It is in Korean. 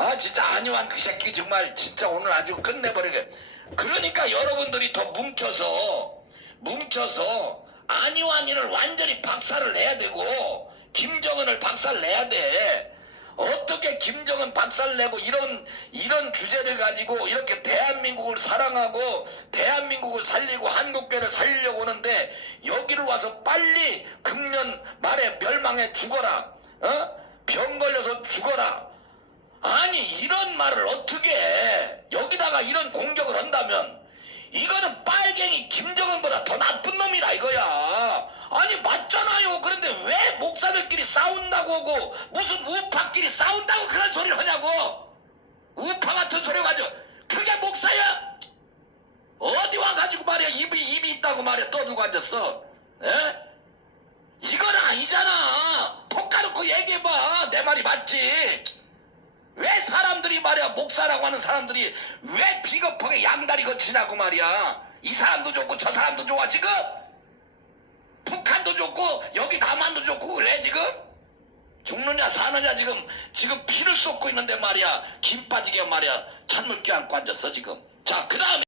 아 진짜 안유한 그 새끼 정말 진짜 오늘 아주 끝내버리게. 그러니까 여러분들이 더 뭉쳐서 뭉쳐서 안유한이를 완전히 박살을 내야 되고 김정은을 박살 내야 돼. 어떻게 김정은 박살 내고 이런 이런 주제를 가지고 이렇게 대한민국을 사랑하고 대한민국을 살리고 한국교를 살리려고 하는데 여기를 와서 빨리 금년 말에 멸망해 죽어라. 어? 병 걸려서 죽어라 아니 이런 말을 어떻게 해? 여기다가 이런 공격을 한다면 이거는 빨갱이 김정은보다 더 나쁜 놈이라 이거야. 아니 맞잖아요. 그런데 왜 목사들끼리 싸운다고 하고 무슨 우파끼리 싸운다고 그런 소리를 하냐고. 우파 같은 소리 가지고 그게 목사야? 어디 와가지고 말이야? 입이 입이 있다고 말이야. 떠들고 앉았어? 에? 이건 아니잖아. 톡카놓고 얘기해봐. 내 말이 맞지 왜 사람들이 말이야 목사라고 하는 사람들이 왜 비겁하게 양다리 거치냐고 말이야? 이 사람도 좋고 저 사람도 좋아 지금? 북한도 좋고 여기 남한도 좋고 그래 지금? 죽느냐 사느냐 지금 지금 피를 쏟고 있는데 말이야. 김 빠지게 말이야. 찬물 껴안고 앉았어 지금. 자 그 다음에